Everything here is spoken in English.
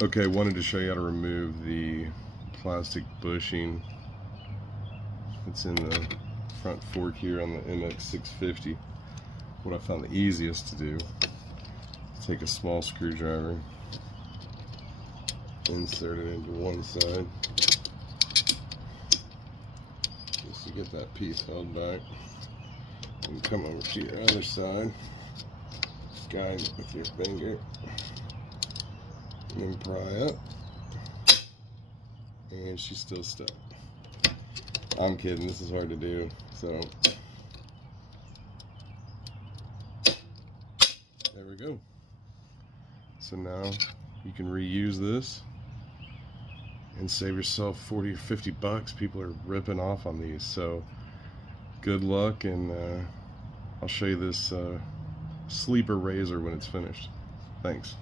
Okay, wanted to show you how to remove the plastic bushing. It's in the front fork here on the MX650. What I found the easiest to do, take a small screwdriver, insert it into one side, just to get that piece held back, and come over to your other side, guide it with your finger, and then pry up, and she's still stuck. I'm kidding, this is hard to do, so there we go. So now you can reuse this and save yourself 40 or 50 bucks. People are ripping off on these, so good luck, and I'll show you this sleeper razor when it's finished. Thanks.